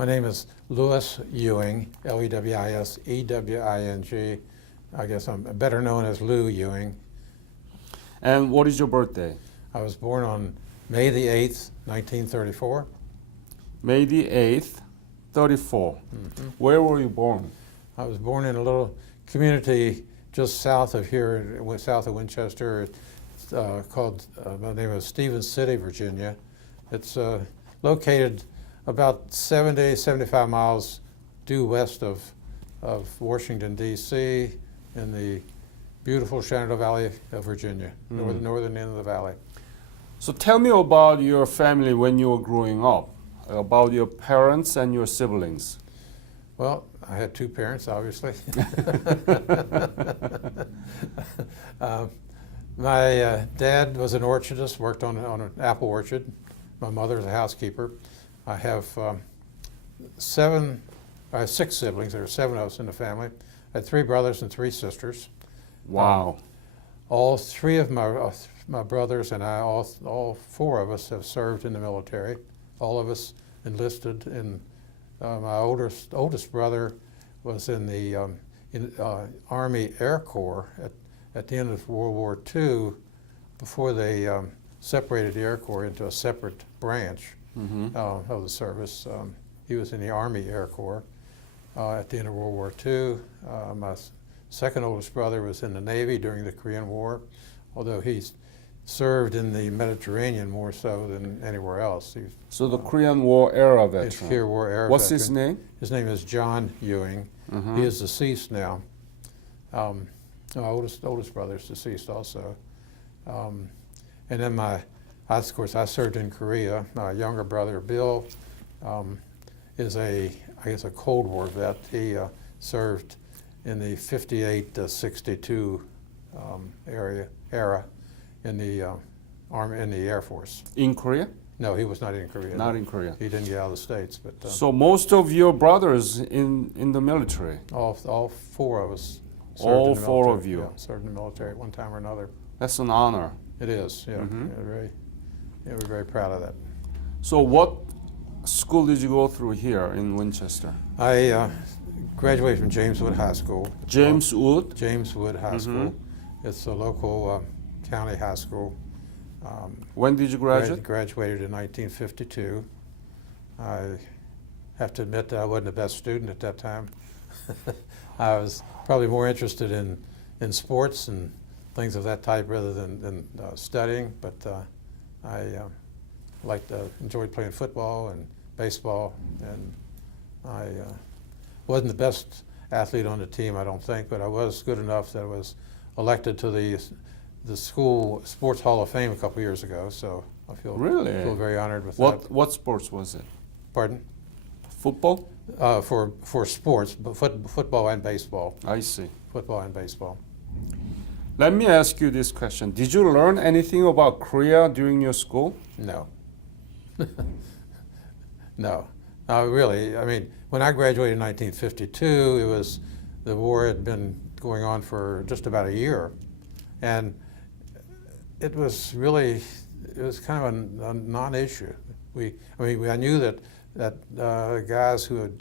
My name is Louis Ewing, Lewis-Ewing. I guess I'm better known as Lou Ewing. And what is your birthday? I was born on May the 8th, 1934. May the 8th, 34. Mm-hmm. Where were you born? I was born in a little community just south of here, south of Winchester. It's called, by the name of Stevens City, Virginia. It's located about 75 miles due west of Washington, D.C., in the beautiful Shenandoah Valley of Virginia, northern end of the valley. So tell me about your family when you were growing up, about your parents and your siblings. Well, I had two parents, obviously. My dad was an orchardist, worked on an apple orchard. My mother is a housekeeper. I have six siblings. There are seven of us in the family. I had three brothers and three sisters. Wow. All three of my brothers and I, all four of us have served in the military. All of us enlisted in. My oldest brother was in the Army Air Corps at the end of World War II, before they separated the Air Corps into a separate branch of the service. He was in the Army Air Corps at the end of World War II. My second oldest brother was in the Navy during the Korean War, although he's served in the Mediterranean more so than anywhere else. So the Korean War era veteran. Korean War era What's veteran. his name? His name is John Ewing. He is deceased now. My oldest brother is deceased also. And then of course, I served in Korea. My younger brother, Bill, is I guess a Cold War vet. He served in the 58 to 62 era in the Army, in the Air Force. In Korea? No, he was not in Korea. Not in Korea. He didn't get out of the States. But so most of your brothers in the military? all four of us served All in the four military. of you? Yeah, served in the military at one time or another. That's an honor. It is, yeah. We're very proud of that. So what school did you go through here in Winchester? I graduated from James Wood High School. James Wood? James Wood High School. It's a local county high school. When did you graduate? Graduated in 1952. I have to admit that I wasn't the best student at that time. I was probably more interested in sports and things of that type rather than studying, but I enjoyed playing football and baseball, and I wasn't the best athlete on the team, I don't think, but I was good enough that I was elected to the school Sports Hall of Fame a couple years ago, so I feel very honored with that. What sports was it? Pardon? Football? For sports, but football and baseball. I see. Football and baseball. Let me ask you this question. Did you learn anything about Korea during your school? No. No. Really, I mean, when I graduated in 1952, the war had been going on for just about a year. And it was kind of a non-issue. I knew that guys who had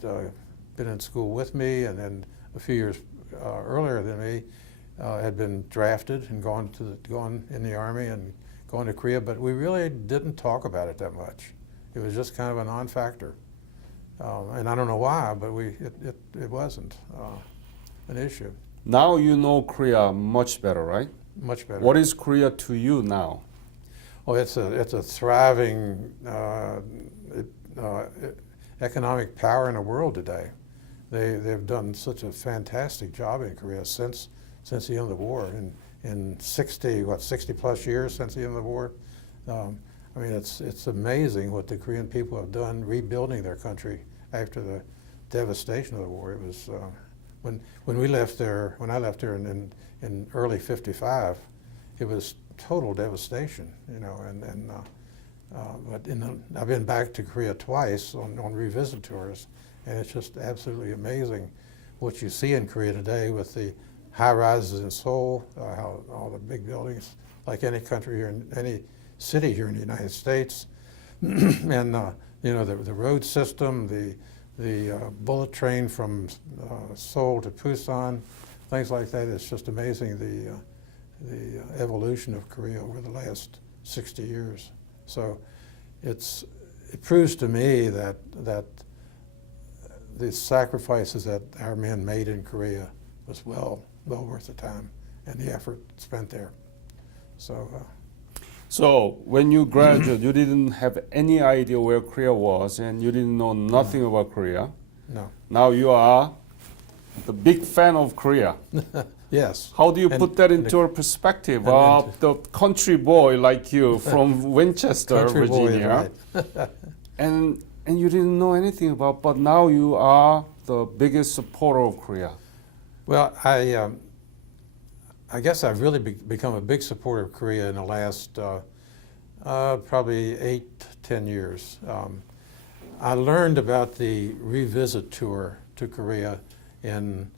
been in school with me and then a few years earlier than me had been drafted and gone in the Army and gone to Korea, but we really didn't talk about it that much. It was just kind of a non-factor. And I don't know why, but it wasn't an issue. Now you know Korea much better, right? Much better. What is Korea to you now? Oh, it's a thriving economic power in the world today. They've done such a fantastic job in Korea since the end of the war. In 60 plus years since the end of the war. I mean, it's amazing what the Korean people have done rebuilding their country after the devastation of the war. It was when I left there in early '55, it was total devastation, you know. But I've been back to Korea twice on revisit tours, and it's just absolutely amazing what you see in Korea today with the high rises in Seoul, how all the big buildings, like any country here, any city here in the United States, and you know, the road system, the bullet train from Seoul to Busan, things like that. It's just amazing the evolution of Korea over the last 60 years. So it proves to me that the sacrifices that our men made in Korea was well worth the time and the effort spent there. So when you graduated, you didn't have any idea where Korea was, and you didn't know nothing about Korea. No. Now you are the big fan of Korea. Yes. How do you put that into a perspective of the country boy like you from Winchester, Virginia, and you didn't know anything about, but now you are the biggest supporter of Korea? Well, I guess I've really become a big supporter of Korea in the last probably 8-10 years. I learned about the revisit tour to Korea in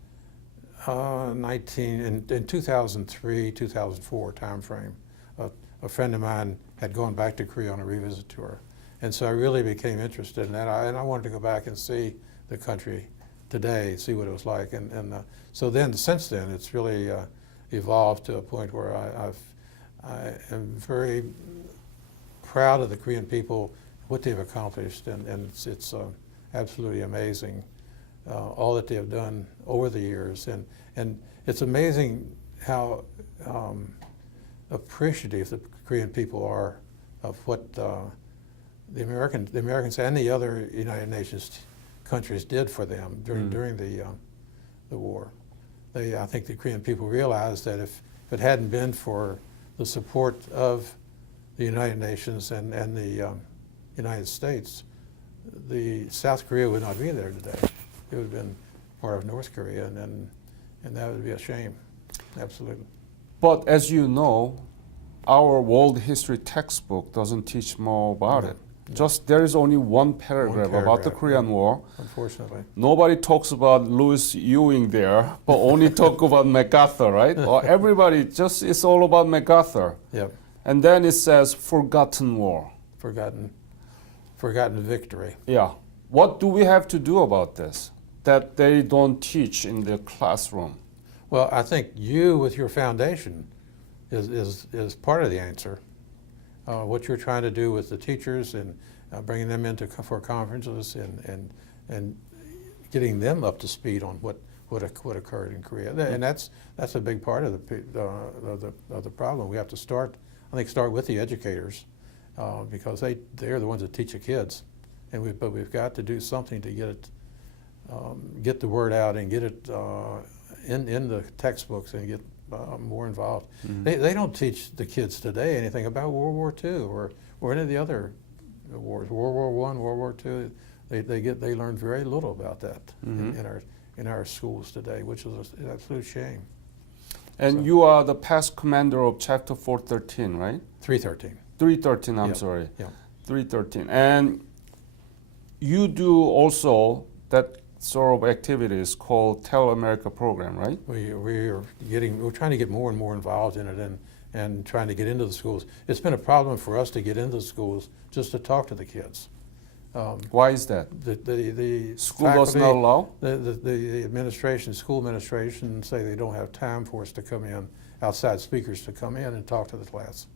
2003, 2004 timeframe. A friend of mine had gone back to Korea on a revisit tour, and so I really became interested in that. And I wanted to go back and see the country today, see what it was like. So then, since then, it's really evolved to a point where I am very proud of the Korean people, what they've accomplished, and it's absolutely amazing all that they have done over the years, and it's amazing how appreciative the Korean people are of what the Americans and the other United Nations countries did for them during the war. I think the Korean people realized that if it hadn't been for the support of the United Nations and the United States, the South Korea would not be there today. It would have been part of North Korea, and that would be a shame, absolutely. But as you know, our world history textbook doesn't teach more about it. Just there is only one paragraph about the Korean War. Unfortunately. Nobody talks about Louis Ewing there, but only talk about MacArthur, right? Or everybody just it's all about MacArthur. Yep. And then it says forgotten war. Forgotten victory. Yeah. What do we have to do about this that they don't teach in the classroom? Well, I think you with your foundation is part of the answer. What you're trying to do with the teachers and bringing them into for conferences and getting them up to speed on what occurred in Korea, and that's a big part of the problem. We have to start with the educators because they're the ones that teach the kids, but we've got to do something to get the word out and get it in the textbooks and get more involved. Mm-hmm. They don't teach the kids today anything about World War II or any of the other wars. World War I, World War II. They learn very little about that in our schools today, which is an absolute shame. And you are the past commander of Chapter 413, right? 313. 313. I'm yep. sorry. Yeah. 313. And you do also that sort of activities called Tell America program, right? We're trying to get more and more involved in it and trying to get into the schools. It's been a problem for us to get into the schools just to talk to the kids. Why is that? The school faculty, does not allow? The administration, school administration say they don't have time for us to come in, outside speakers to come in and talk to the class.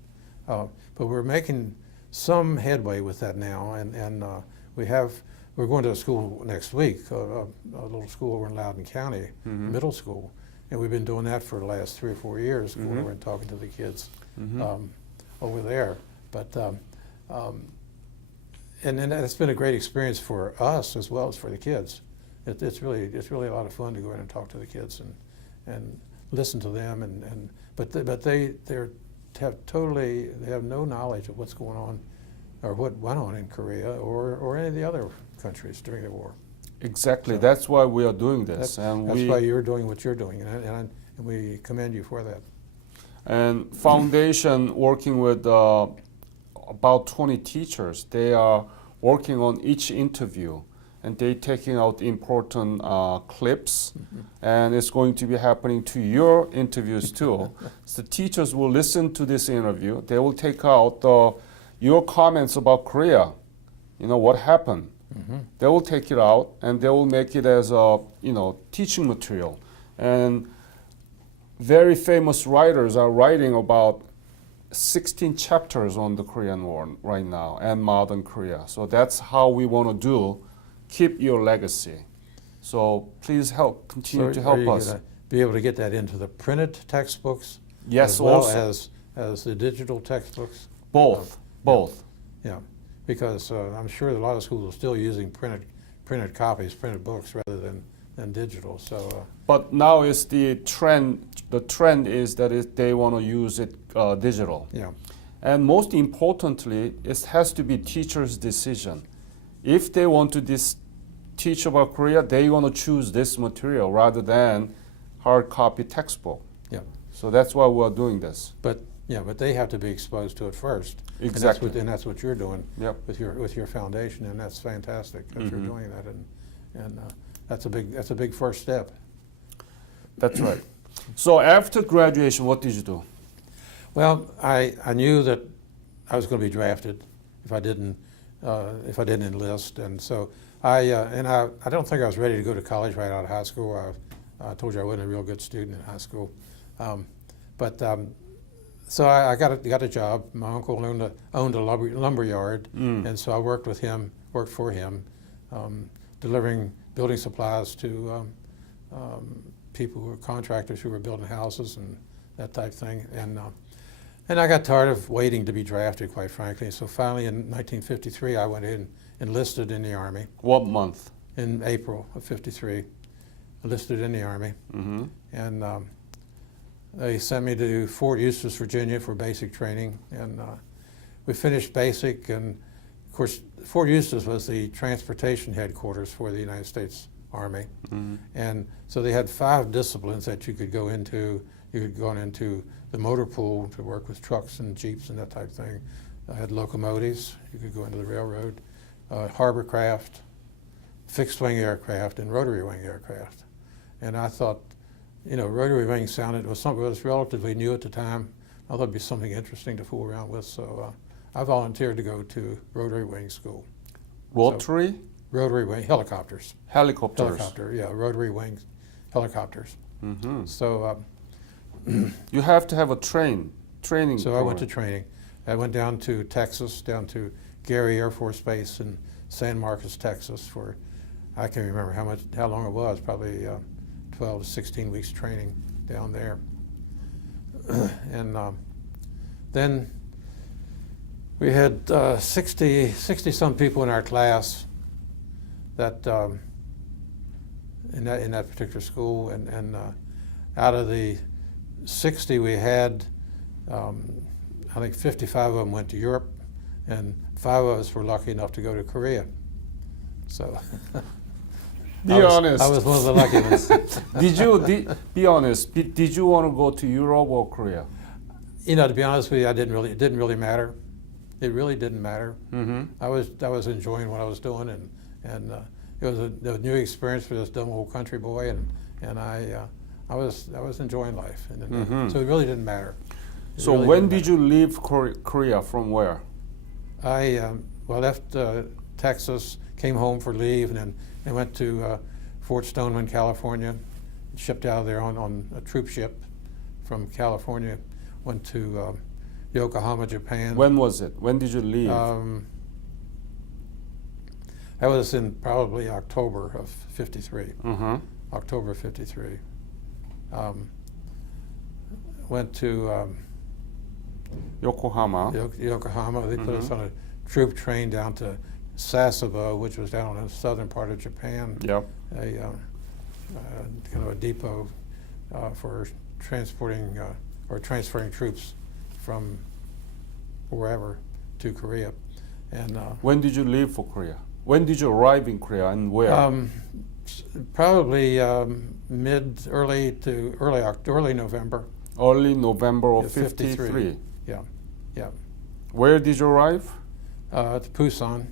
But we're making some headway with that now, and we're going to a school next week, a little school over in Loudoun County, middle school, and we've been doing that for the last 3 or 4 years, going over and talking to the kids over there. But and it's been a great experience for us as well as for the kids. It's really a lot of fun to go in and talk to the kids and listen to them, but they have no knowledge of what's going on or what went on in Korea or any of the other countries during the war. Exactly. So that's why we are doing this. That's why you're doing what you're doing, and we commend you for that. And foundation working with about 20 teachers. They are working on each interview, and they taking out important clips, and it's going to be happening to your interviews too. So the teachers will listen to this interview. They will take out your comments about Korea. You know what happened. They will take it out and they will make it as a teaching material. And very famous writers are writing about 16 chapters on the Korean War right now and modern Korea. So that's how we want to do. Keep your legacy. So please continue to help are you us. gonna be able to get that into the printed textbooks? Yes, as well also. as the digital textbooks? Both. Yeah, because I'm sure a lot of schools are still using printed copies, printed books rather than digital. So, But now is the trend. The trend is that they want to use it digital. yeah, And most importantly, it has to be teachers' decision. If they want to teach about Korea, they want to choose this material rather than hard copy textbook. yeah. So that's why we're doing this. But they have to be exposed to it first. Exactly. And that's what you're doing Yep. with your foundation, and that's fantastic that you're doing that, and that's a big first step. That's right. So after graduation, what did you do? Well, I knew that I was going to be drafted if I didn't enlist, and so I don't think I was ready to go to college right out of high school. I told you I wasn't a real good student in high school, so I got a job. My uncle owned a lumber yard, and so I worked for him, delivering building supplies to people who were contractors who were building houses and that type of thing. And I got tired of waiting to be drafted, quite frankly. So finally, in 1953, I went in, enlisted in the Army. What month? In April of '53, enlisted in the Army, and they sent me to Fort Eustis, Virginia, for basic training. And we finished basic, and of course, Fort Eustis was the transportation headquarters for the United States Army, and so they had 5 disciplines that you could go into. You could go into the motor pool to work with trucks and jeeps and that type of thing. I had locomotives. You could go into the railroad, harbor craft, fixed wing aircraft, and rotary wing aircraft. And I thought, rotary wing sounded was something that was relatively new at the time. I thought it'd be something interesting to fool around with. So I volunteered to go to rotary wing school. Rotary? Rotary wing helicopters. Helicopters. Helicopter, yeah, rotary wing helicopters. So. You have to have a training. So I went to training. I went down to Texas, down to Gary Air Force Base in San Marcos, Texas, for I can't remember how long it was. Probably 12 to 16 weeks training down there. And then we had 60 some people in our class that in that particular school, and out of the 60 we had, I think 55 of them went to Europe, and 5 of us were lucky enough to go to Korea. So Be honest. I was one of the lucky ones. Be honest. Did you want to go to Europe or Korea? To be honest with you, it didn't really matter. It really didn't matter. I was enjoying what I was doing, and it was a new experience for this dumb old country boy, and I was enjoying life, and so it really didn't matter. So when did you leave Korea? From where? I left Texas, came home for leave, and then I went to Fort Stoneman, California, shipped out of there on a troop ship from California, went to Yokohama, Japan. When was it? When did you leave? That was in probably October of '53. October of '53. Went to Yokohama. Yokohama. They put us on a troop train down to Sasebo, which was down in the southern part of Japan. Yep. Kind of a depot for transporting or transferring troops from wherever to Korea. And when did you leave for Korea? When did you arrive in Korea, and where? Probably early November. Early November of '53. Yeah. Where did you arrive? To Busan.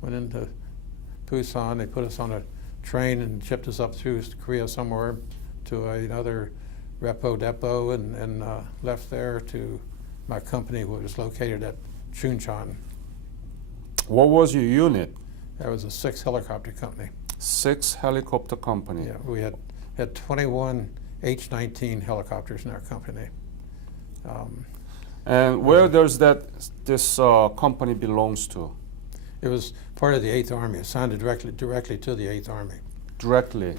Went into Busan. They put us on a train and shipped us up through Korea somewhere to another repo depot, and left there to my company, which was located at Chuncheon. What was your unit? There was a 6 helicopter company. 6 helicopter company. Yeah, we had 21 H-19 helicopters in our company. And where does this company belongs to? It was part of the 8th Army, assigned directly to the 8th Army. Directly.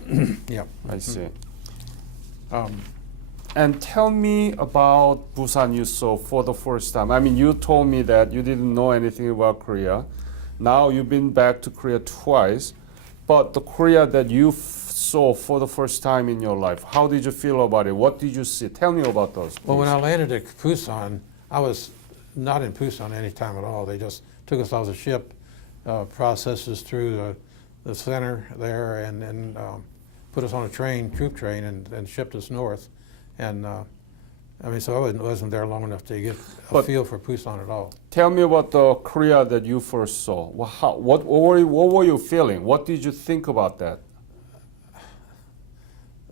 Yeah. I see. Um, And tell me about Busan you saw for the first time. I mean, you told me that you didn't know anything about Korea. Now you've been back to Korea twice, but the Korea that you saw for the first time in your life, how did you feel about it? What did you see? Tell me about those. well, when please. I landed at Busan, I was not in Busan any time at all. They just took us off the ship, processed us through the center there, and put us on a troop train, and shipped us north. And I mean, so I wasn't there long enough to get a But- feel for Busan at all. Tell me about the Korea that you first saw. What were you feeling? What did you think about that?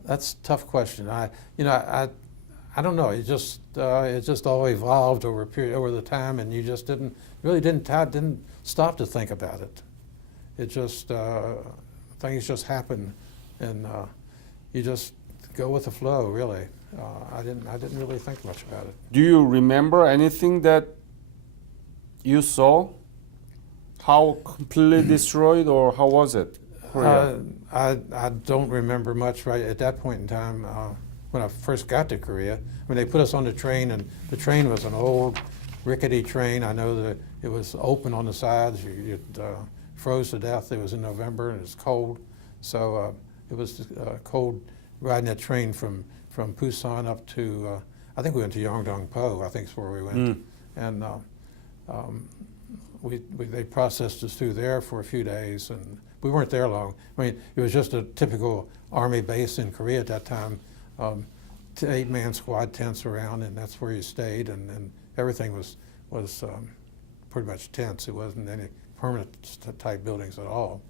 That's a tough question. I don't know. It just all evolved over the time, and you just didn't stop to think about it. It just things just happen, and you just go with the flow. Really, I didn't really think much about it. Do you remember anything that you saw? How completely destroyed, or how was it? Korea? I don't remember much right at that point in time. When I first got to Korea, when they put us on the train, and the train was an old, rickety train. I know that it was open on the sides. You froze to death. It was in November and it was cold, so it was cold riding that train from Busan up to I think we went to Yeongdong-po. I think is where we went, and they processed us through there for a few days, and we weren't there long. I mean, it was just a typical Army base in Korea at that time. 8-man squad tents around, and that's where you stayed, and everything was pretty much tents. It wasn't any permanent type buildings at all.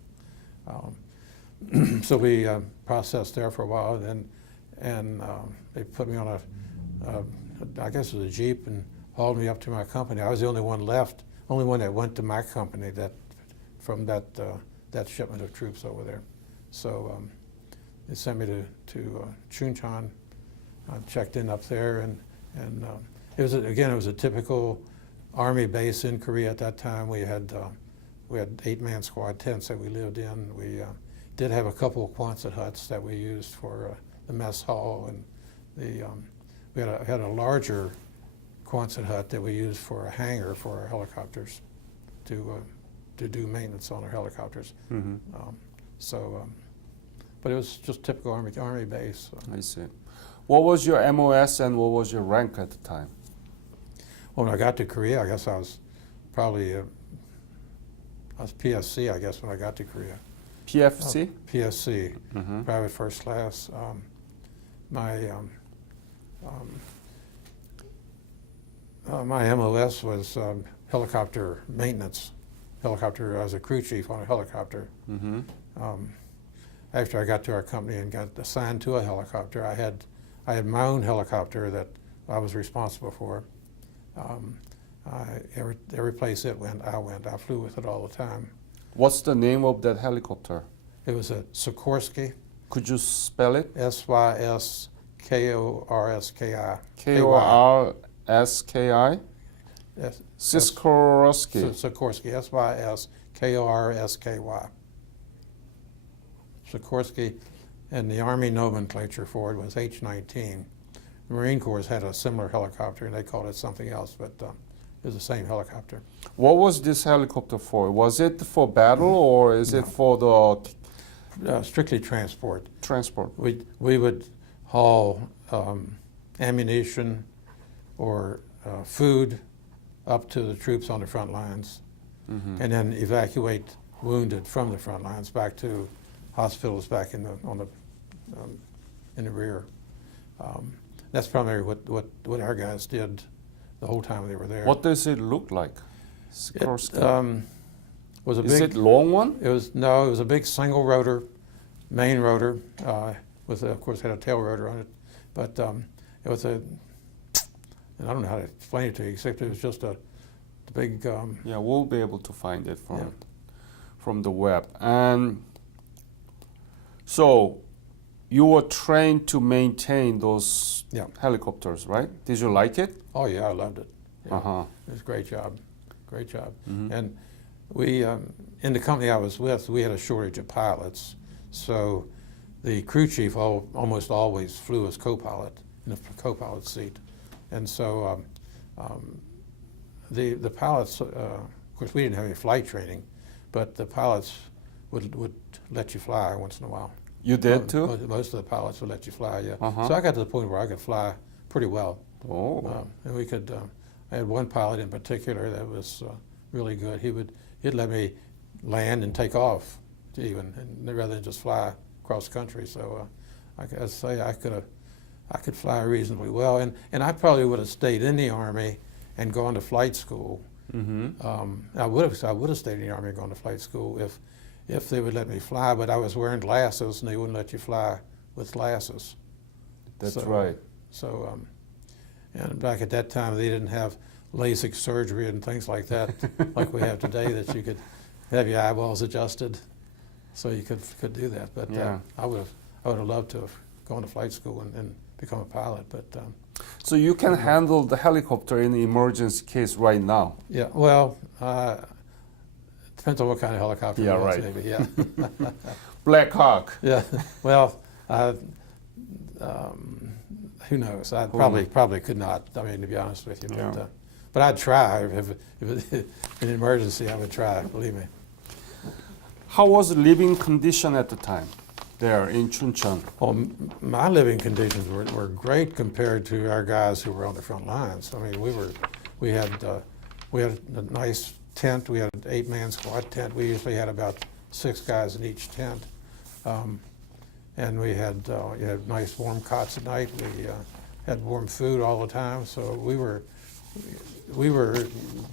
So we processed there for a while, and they put me on I guess it was a Jeep, and hauled me up to my company. I was the only one left, only one that went to my company from that shipment of troops over there. So they sent me to Chuncheon. I checked in up there, and it was a typical Army base in Korea at that time. We had 8-man squad tents that we lived in. We did have a couple of Quonset huts that we used for the mess hall, and we had a larger Quonset hut that we used for a hangar for our helicopters to do maintenance on our helicopters. Mm-hmm. But it was just typical Army base. I see. What was your MOS and what was your rank at the time? Well, when I got to Korea, I guess I was probably I was PSC, I guess, when I got to Korea. PFC? PSC, Mm-hmm. private first class. My MOS was helicopter maintenance. I was a crew chief on a helicopter. Mm-hmm. After I got to our company and got assigned to a helicopter, I had my own helicopter that I was responsible for. Every place it went, I went. I flew with it all the time. What's the name of that helicopter? It was a Sikorsky, Could you spell it? Syskorski. K-O-R-S-K-I? Yes, Sikorsky. Sikorsky, Syskorski. Sikorsky, and the Army nomenclature for it was H-19. The Marine Corps had a similar helicopter, and they called it something else, but it was the same helicopter. What was this helicopter for? Was it for battle or is it for the Strictly transport. transport? We would haul ammunition or food up to the troops on the front lines, Mm-hmm. and then evacuate wounded from the front lines back to hospitals back in the rear. That's primarily what our guys did the whole time they were there. What does it look like? Sikorsky. It was a Is big. it long one? It was a big single rotor, main rotor, with of course had a tail rotor on it, but it was and I don't know how to explain it to you except it was just a big. Yeah, we'll be able to find it Yeah. from the web. And so you were trained to maintain those Yeah. helicopters, right? Did you like it? Oh yeah, I loved it. Yeah. Uh-huh. It was a great job, great job. Mhm. And we, in the company I was with, we had a shortage of pilots, so the crew chief almost always flew as co-pilot in the co-pilot seat, and so the pilots, of course, we didn't have any flight training, but the pilots would let you fly once in a while. You did too? Most of the pilots would let you fly, yeah. Uh-huh. So I got to the point where I could fly pretty well. Oh. And we could, I had one pilot in particular that was really good. He'd let me land and take off even, and rather than just fly across country. So I could say I could fly reasonably well. And I probably would have stayed in the Army and gone to flight school. Mm-hmm. I would have stayed in the Army and gone to flight school if they would let me fly, but I was wearing glasses and they wouldn't let you fly with glasses. That's So, right. So, and back at that time, they didn't have LASIK surgery and things like that, like we have today, that you could have your eyeballs adjusted, so you could do that. But Yeah. I would have loved to have gone to flight school and become a pilot. But So you can handle the helicopter in the emergency case right now? yeah, well, depends on what kind of helicopter. Yeah, it is, right. maybe, yeah. Black Hawk. Yeah. Well, who knows? I probably could not. I mean, to be honest with you, Yeah. but I'd try if in an emergency. I would try. Believe me. How was the living condition at the time there in Chuncheon? Well, my living conditions were great compared to our guys who were on the front lines. I mean, we had a nice tent. We had an 8-man squad tent. We usually had about 6 guys in each tent. And we had you had nice warm cots at night. We had warm food all the time. So we were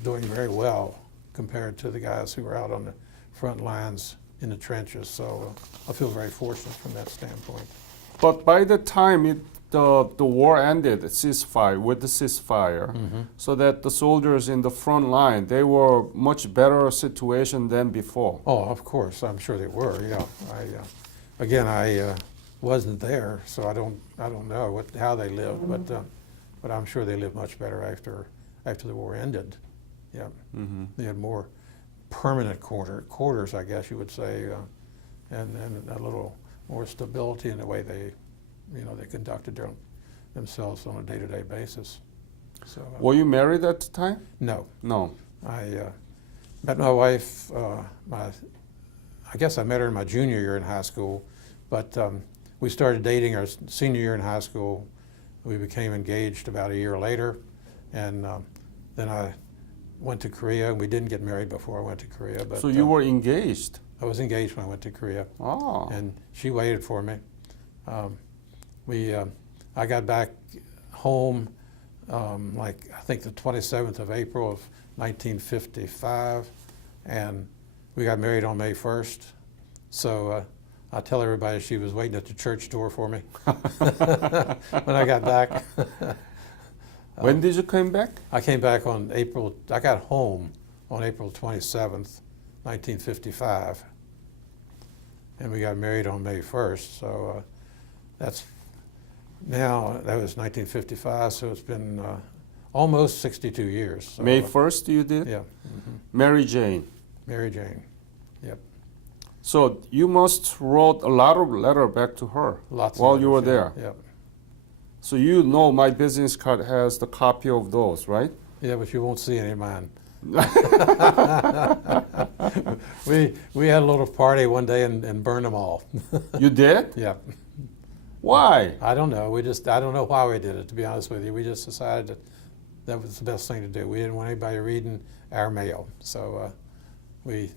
doing very well compared to the guys who were out on the front lines in the trenches. So I feel very fortunate from that standpoint. But by the time the war ended, with the ceasefire, so that the soldiers in the front line, they were much better situation than before. Oh, of course, I'm sure they were. Yeah, I wasn't there, so I don't know how they lived, but I'm sure they lived much better after the war ended. Yeah, they had more permanent quarters, I guess you would say, and a little more stability in the way they conducted themselves on a day-to-day basis. So. Were you married at the time? No. No. I met my wife. I guess I met her in my junior year in high school, but we started dating our senior year in high school. We became engaged about a year later, and then I went to Korea, and we didn't get married before I went to Korea. But So you were engaged? I was engaged when I went to Korea, Oh. and she waited for me. I got back home I think the 27th of April of 1955, and we got married on May 1st. So I tell everybody she was waiting at the church door for me when I got back. When did you come back? I came back I got home on April 27th, 1955, and we got married on May 1st. So that was 1955, so it's been almost 62 years. So, May 1st you did? Yeah. Mary Jane. Mary Jane. Yep. So you must wrote a lot of letter back to her Lots of while you were letters, there. Yep. So you know my business card has the copy of those, right? Yeah, but you won't see any of mine. We had a little party one day and burned them all. You did? Yeah. Why? I don't know. I don't know why we did it, to be honest with you. We just decided that was the best thing to do. We didn't want anybody reading our mail. So we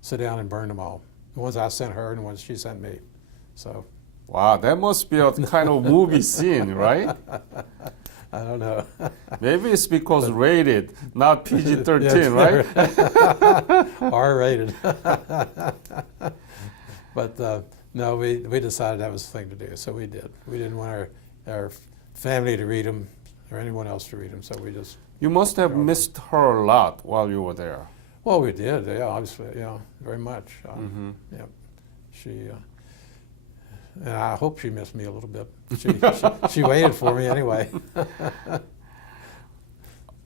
sit down and burn them all. The ones I sent her and the ones she sent me. So. Wow, that must be a kind of movie scene, right? I don't know. Maybe it's because rated, not PG-13, right? R-rated. But no, we decided that was the thing to do, so we did. We didn't want our family to read them or anyone else to read them, so we just... You must have missed her a lot while you were there. Well, we did, yeah, obviously, yeah, very much. Yeah, she, and I hope she missed me a little bit. She waited for me anyway.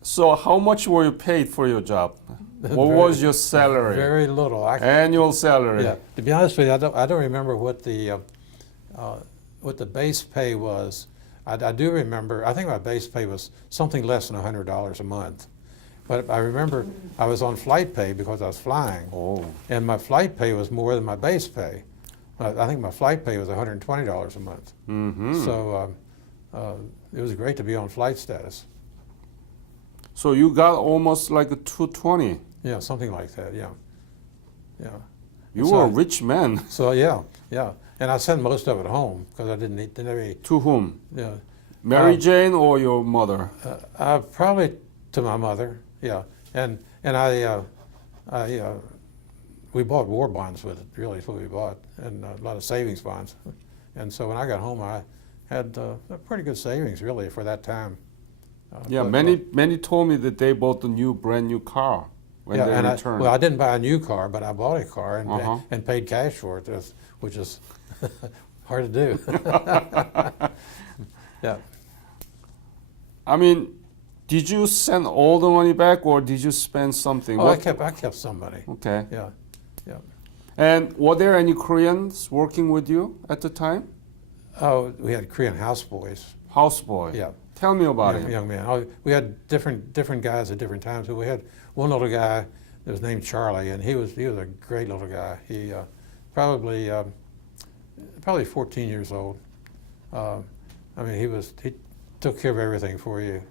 So how much were you paid for your job? What was your salary? Very little. Annual salary? Yeah, to be honest with you, I don't remember what the base pay was. I do remember, I think my base pay was something less than $100 a month. But I remember I was on flight pay because I was flying. Oh. And my flight pay was more than my base pay. I think my flight pay was $120 a month. So it was great to be on flight status. So you got almost like a 220. Yeah, something like that, yeah. Yeah. You were a rich man. So yeah. And I sent most of it home because I didn't need any. To whom? Yeah. Mary Jane or your mother? Probably to my mother, yeah. And we bought war bonds with it, really is what we bought, and a lot of savings bonds. And so when I got home, I had pretty good savings, really, for that time. Yeah, many told me that they bought a brand new car when they returned. Well, I didn't buy a new car, but I bought a car and paid cash for it, which is hard to do. Yeah. I mean, did you send all the money back, or did you spend something? Oh, I kept some money. Okay. Yeah. And were there any Koreans working with you at the time? Oh, we had Korean houseboys. Houseboy. Yeah. Tell me about it. Young man. Oh, we had different guys at different times. So we had one little guy that was named Charlie, and he was a great little guy. He probably 14 years old. I mean, he took care of everything for you.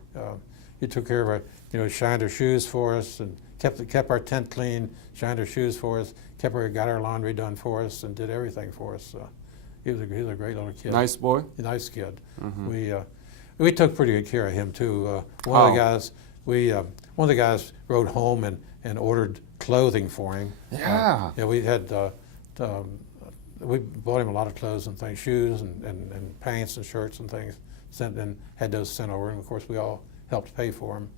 He took care of our, shined our shoes for us and kept our tent clean, shined our shoes for us, got our laundry done for us, and did everything for us. He was a great little kid. Nice boy. A nice kid. We took pretty good care of him too. One of the guys rode home and ordered clothing for him. Yeah. We had we bought him a lot of clothes and things, shoes and pants and shirts and things. And had those sent over, and of course we all helped pay for them.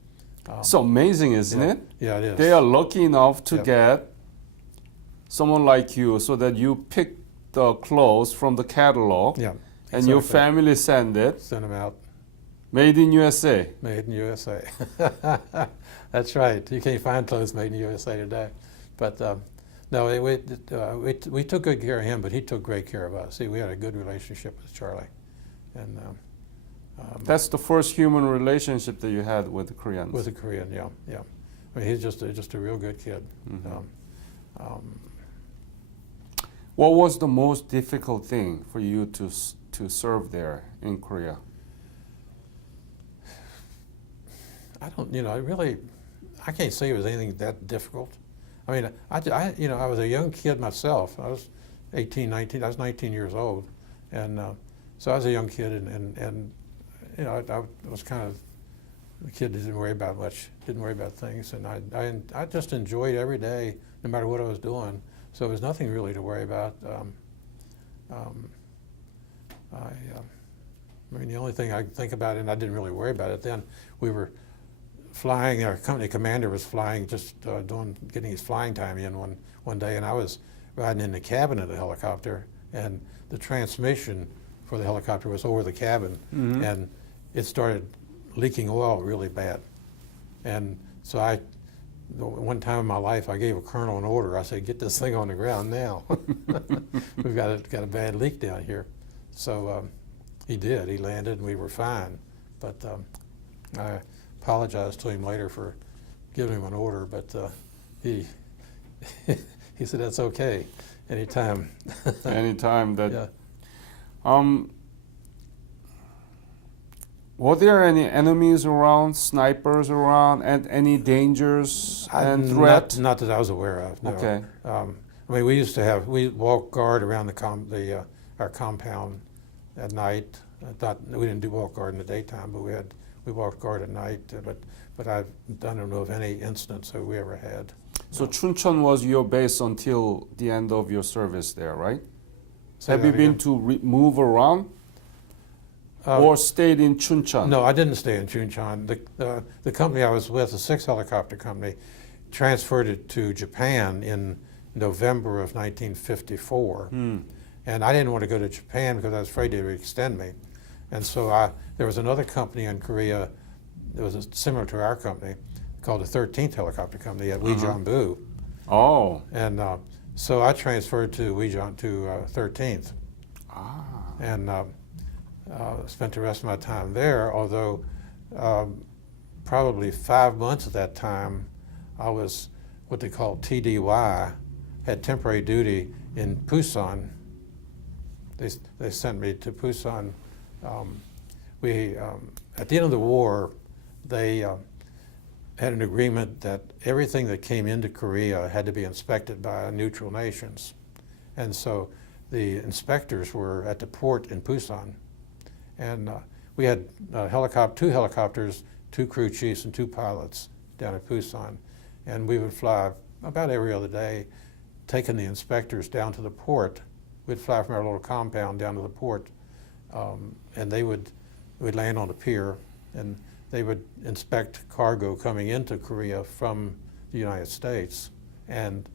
It's amazing, isn't it? Yeah, it is. They are lucky enough to get someone like you, so that you pick the clothes from the catalog, and your family send them out. Made in USA. Made in USA. That's right. You can't find clothes made in USA today. But no, we took good care of him, but he took great care of us. See, we had a good relationship with Charlie, and. That's the first human relationship that you had with the Koreans. With the Korean, yeah. I mean, he's just a real good kid. What was the most difficult thing for you to serve there in Korea? I don't, I can't say it was anything that difficult. I mean, I was a young kid myself. I was 18, 19. I was 19 years old, and so I was a young kid, and I was kind of the kid that didn't worry about much, didn't worry about things, and I just enjoyed every day, no matter what I was doing. So there was nothing really to worry about. I mean, the only thing I think about, and I didn't really worry about it then, we were flying. Our company commander was flying, just getting his flying time in one day, and I was riding in the cabin of the helicopter, and the transmission for the helicopter was over the cabin, and it started leaking oil really bad. And so one time in my life, I gave a colonel an order. I said, "Get this thing on the ground now. We've got a bad leak down here." So he did. He landed, and we were fine. But I apologized to him later for giving him an order. But he said, "That's okay. Anytime." Anytime that. Yeah. Were there any enemies around, snipers around, and any dangers and threats? Not that I was aware of. No. Okay. I mean, we walked guard around our compound at night. We didn't do walk guard in the daytime, but we walked guard at night. But I don't know of any incidents that we ever had. So Chuncheon was your base until the end of your service there, right? Have you been to move around? Or stayed in Chuncheon? No, I didn't stay in Chuncheon. The company I was with, the 6th Helicopter Company, transferred it to Japan in November of 1954. And I didn't want to go to Japan because I was afraid they would extend me. And so there was another company in Korea that was similar to our company called the 13th Helicopter Company at Uijeonbu. Oh. And so I transferred to 13th. And spent the rest of my time there, although probably 5 months at that time I was what they call TDY, had temporary duty in Busan. They sent me to Busan. At the end of the war, they had an agreement that everything that came into Korea had to be inspected by neutral nations. And so the inspectors were at the port in Busan. And we had 2 helicopters, 2 crew chiefs, and 2 pilots down at Busan. And we would fly about every other day, taking the inspectors down to the port. We'd fly from our little compound down to the port, and we'd land on the pier, and they would inspect cargo coming into Korea from the United States. And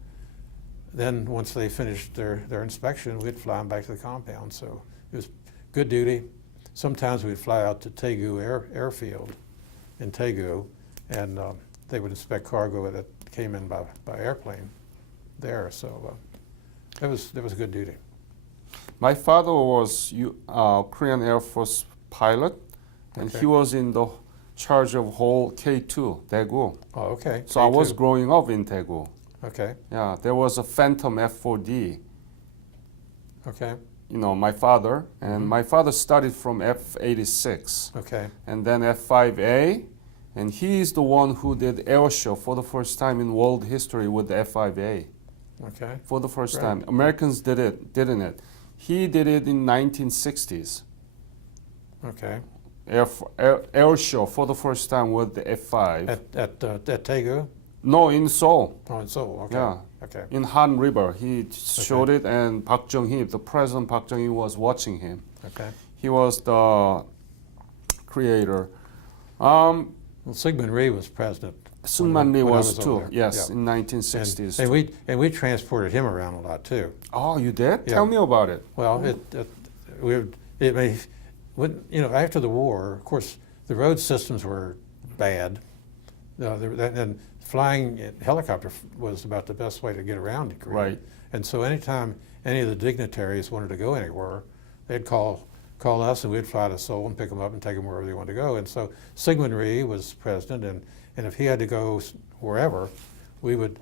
then once they finished their inspection, we'd fly them back to the compound. So it was good duty. Sometimes we'd fly out to Daegu airfield in Daegu, and they would inspect cargo that came in by airplane there. So that was good duty. My father was Korean Air Force pilot, and Okay. he was in the charge of whole K2, Daegu. Oh, okay. So I was K2. growing up in Daegu. Okay. Yeah, there was a Phantom F4D. Okay. You know, my father, and my father studied from F86 Okay. and then F5A, and he is the one who did air show for the first time in world history with the F5A. Okay. For the first Right. time. Americans didn't it? He did it in 1960s. Okay. Air show for the first time with the F5. At Daegu? No, in Seoul. Oh, in Seoul. Okay. Yeah. Okay. In Han River. He showed it, and Park Chung-hee, the president Park Chung-hee was watching him. Okay. He was the creator. Well, Syngman Rhee was president. Syngman Rhee when I was over too. there. Yes, Yeah. in 1960s. And we transported him around a lot too. Oh, you did? Yeah. Tell me about it. Well, after the war, of course, the road systems were bad, and flying helicopter was about the best way to get around Korea. Right. And so anytime any of the dignitaries wanted to go anywhere, they'd call us, and we'd fly to Seoul and pick them up and take them wherever they wanted to go. And so Syngman Rhee was president, and if he had to go wherever, we would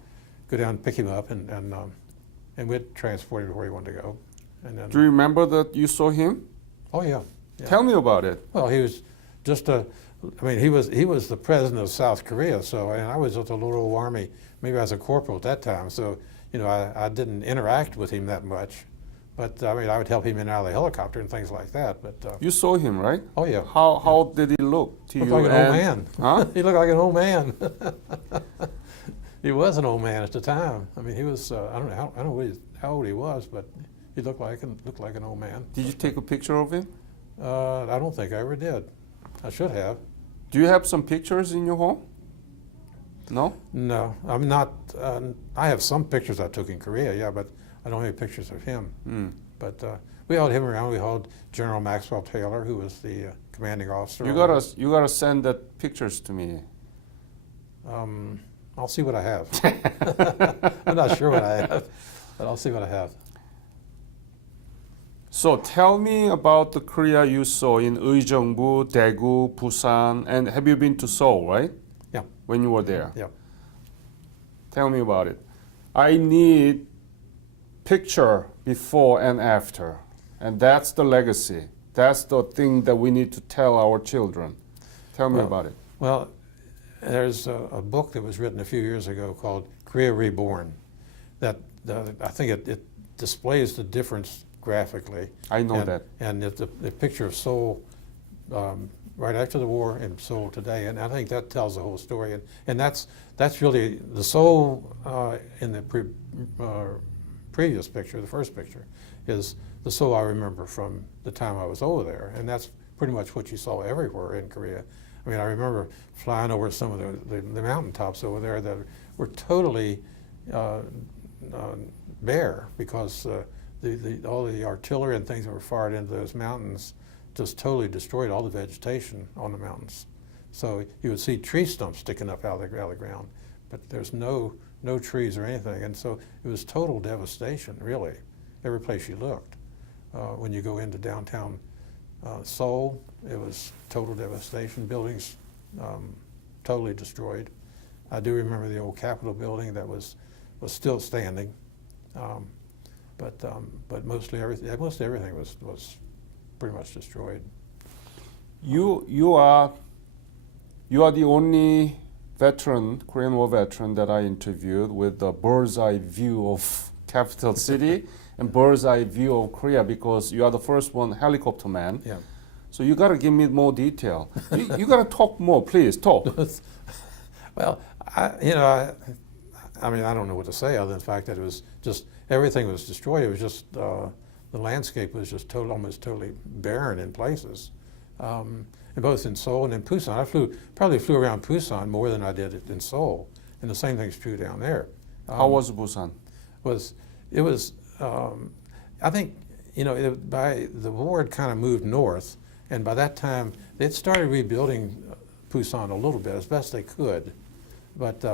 go down and pick him up, and we'd transport him to where he wanted to go. And then, Do you remember that you saw him? oh yeah. Yeah. Tell me about it. Well, he was just he was the president of South Korea, so, and I was just a little old army, maybe I was a corporal at that time, so, I didn't interact with him that much. But, I would help him in and out of the helicopter and things like that, but, You saw him, right? oh yeah. How did he look to Looked you? like an old man. Huh? He looked like an old man. He was an old man at the time. He was, I don't know how old he was, but he looked like an old man. Did you take a picture of him? I don't think I ever did. I should have. Do you have some pictures in your home? No? No, I'm not. I have some pictures I took in Korea, yeah, but I don't have any pictures of him. But we hauled him around. We hauled General Maxwell Taylor, who was the commanding officer. You gotta send that pictures to me. I'll see what I have. I'm not sure what I have, but I'll see what I have. So tell me about the Korea you saw in Uijeonbu, Daegu, Busan, and have you been to Seoul, right? Yeah. When you were there? Yeah. Tell me about it. I need picture before and after, and that's the legacy. That's the thing that we need to tell our children. Tell me about it. Well, there's a book that was written a few years ago called Korea Reborn that I think it displays the difference graphically. I know and, that. And the picture of Seoul right after the war and Seoul today, and I think that tells the whole story. And that's really the Seoul in the previous picture, the first picture, is the Seoul I remember from the time I was over there, and that's pretty much what you saw everywhere in Korea. I remember flying over some of the mountaintops over there that were totally bare because all the artillery and things that were fired into those mountains just totally destroyed all the vegetation on the mountains. So you would see tree stumps sticking up out of the ground, but there's no trees or anything, and so it was total devastation, really, every place you looked. When you go into downtown Seoul, it was total devastation. Buildings totally destroyed. I do remember the old Capitol building that was still standing, but mostly everything was pretty much destroyed. You are the only veteran, Korean War veteran that I interviewed with a bird's eye view of capital city and bird's eye view of Korea, because you are the first one helicopter man. Yeah. So you got to give me more detail. You got to talk more, please talk. Well, I mean, I don't know what to say other than the fact that it was just everything was destroyed. It was just the landscape was just almost totally barren in places. And both in Seoul and in Busan. I probably flew around Busan more than I did in Seoul, and the same thing's true down there. How was Busan? It was I think by the war had kind of moved north, and by that time they'd started rebuilding Busan a little bit as best they could, but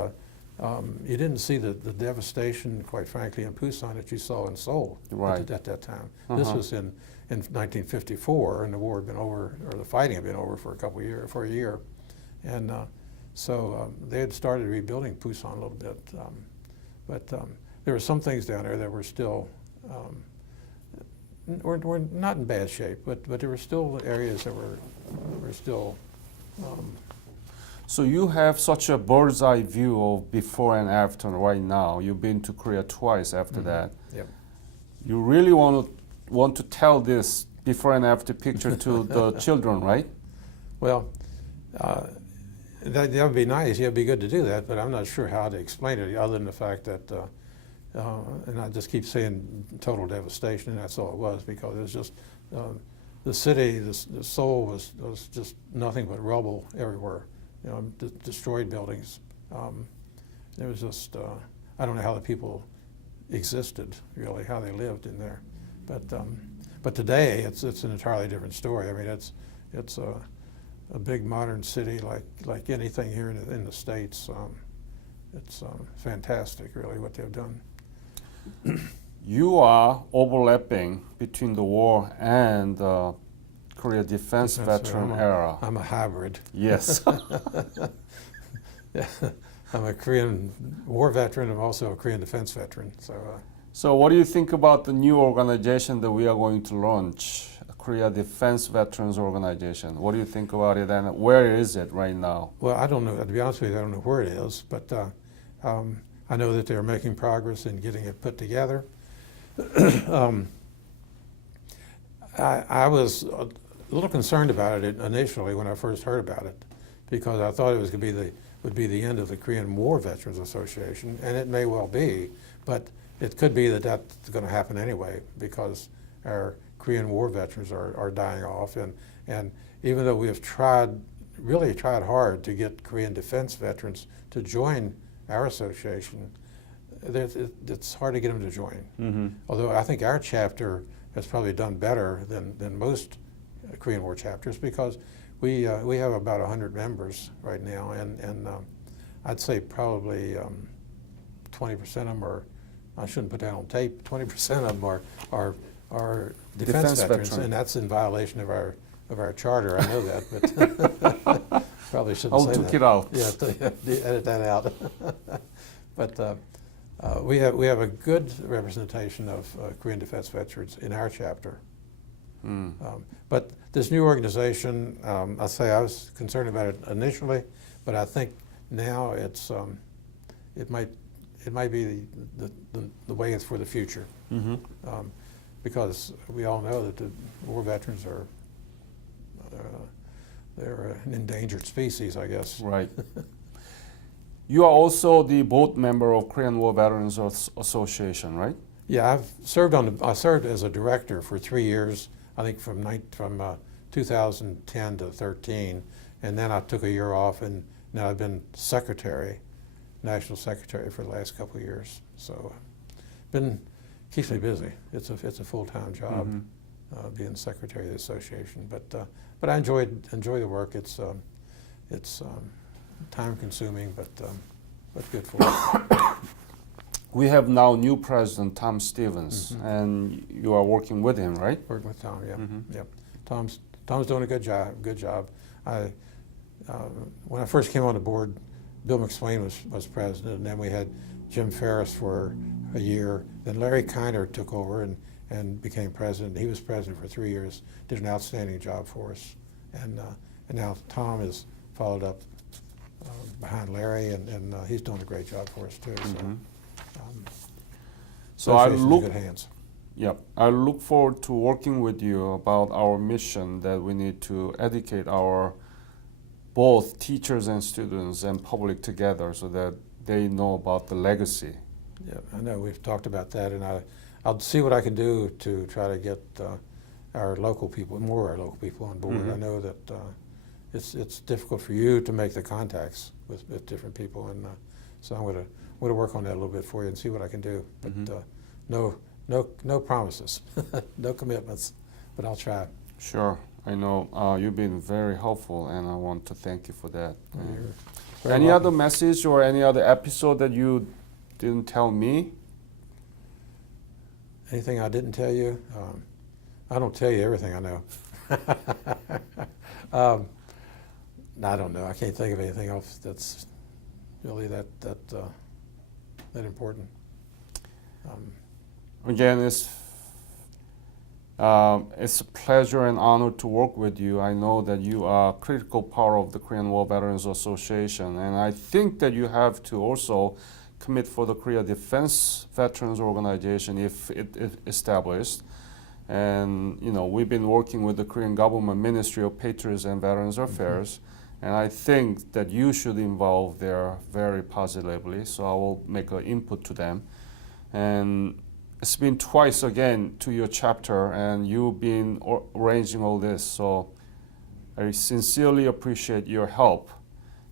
you didn't see the devastation, quite frankly, in Busan that you saw in Seoul right. at that time. This was in 1954, and the war had been over, or the fighting had been over for a year, and so they had started rebuilding Busan a little bit, but there were some things down there that were still were not in bad shape, but there were still areas that were still. So you have such a bird's eye view of before and after right now. You've been to Korea twice after that. Yep. You really want to tell this before and after picture to the children, right? Well, that would be nice. Yeah, it'd be good to do that, but I'm not sure how to explain it other than the fact that, and I just keep saying total devastation, and that's all it was, because it was just the city, the Seoul was just nothing but rubble everywhere. Destroyed buildings. It was just, I don't know how the people existed, really, how they lived in there. But today, it's an entirely different story. I mean, it's a big modern city like anything here in the States. It's fantastic, really, what they've done. You are overlapping between the war and Korea defense veteran era. I'm a hybrid. Yes. Yeah, I'm a Korean war veteran. I'm also a Korean defense veteran. So what do you think about the new organization that we are going to launch, Korea Defense Veterans Organization? What do you think about it, and where is it right now? Well, I don't know. To be honest with you, I don't know where it is, but I know that they're making progress in getting it put together. I was a little concerned about it initially when I first heard about it, because I thought it was going to be the end of the Korean War Veterans Association, and it may well be, but it could be that that's going to happen anyway, because our Korean War veterans are dying off, and even though we have really tried hard to get Korean defense veterans to join our association, it's hard to get them to join. Mm-hmm. Although I think our chapter has probably done better than most Korean War chapters, because we have about 100 members right now, and I'd say probably 20% of them are, I shouldn't put that on tape, 20% of them are defense veterans, and that's in violation of our charter. I know that, but probably shouldn't say that. I'll take it out. Yeah, edit that out. But we have a good representation of Korean defense veterans in our chapter. But this new organization, I was concerned about it initially, but I think now it might be the way it's for the future. Mm-hmm. Because we all know that the war veterans they're an endangered species, I guess. Right. You are also the board member of Korean War Veterans Association, right? Yeah, I served as a director for 3 years, I think from 2010 to 13, and then I took a year off, and now I've been secretary. national secretary for the last couple of years. So, keeps me busy. It's a full-time job, being secretary of the association. But I enjoy the work. It's time-consuming, but good for us. We have now new president, Tom Stevens, and you are working with him, right? Working with Tom, yeah. Yep. Tom's doing a good job. Good job. When I first came on the board, Bill McSwain was president, and then we had Jim Ferris for a year. Then Larry Kiner took over and became president. He was president for 3 years. Did an outstanding job for us, and now Tom has followed up behind Larry, and he's doing a great job for us too. So I association's in look. good hands. Yep, I look forward to working with you about our mission that we need to educate our both teachers and students and public together so that they know about the legacy. Yeah, I know we've talked about that, and I'll see what I can do to try to get our local people, more of our local people on board. I know that it's difficult for you to make the contacts with different people, and so I'm going to work on that a little bit for you and see what I can do. But no promises, no commitments, but I'll try. Sure, I know you've been very helpful, and I want to thank you for that. You're very Any welcome. other message or any other episode that you didn't tell me? Anything I didn't tell you? I don't tell you everything I know. I don't know. I can't think of anything else that's really that important. Again, it's a pleasure and honor to work with you. I know that you are a critical part of the Korean War Veterans Association, and I think that you have to also commit for the Korea Defense Veterans Organization if it is established. And we've been working with the Korean government Ministry of Patriots and Veterans Affairs, and I think that you should involve there very positively. So I will make an input to them. And it's been twice again to your chapter, and you've been arranging all this. So I sincerely appreciate your help,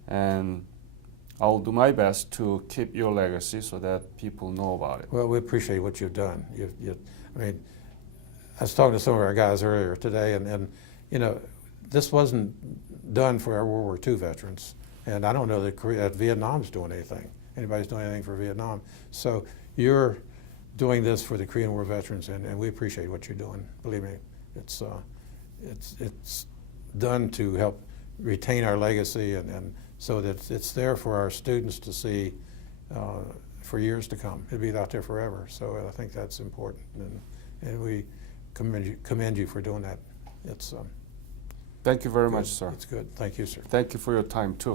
and I'll do my best to keep your legacy so that people know about it. Well, we appreciate what you've done. I mean, I was talking to some of our guys earlier today, and this wasn't done for our World War II veterans, and I don't know that Vietnam's doing anything. Anybody's doing anything for Vietnam. So you're doing this for the Korean War veterans, and we appreciate what you're doing. Believe me, it's done to help retain our legacy, and so that it's there for our students to see for years to come. It'll be out there forever. So I think that's important, and we commend you for doing that. It's Thank you very good. much, sir. It's good. Thank you, sir. Thank you for your time too.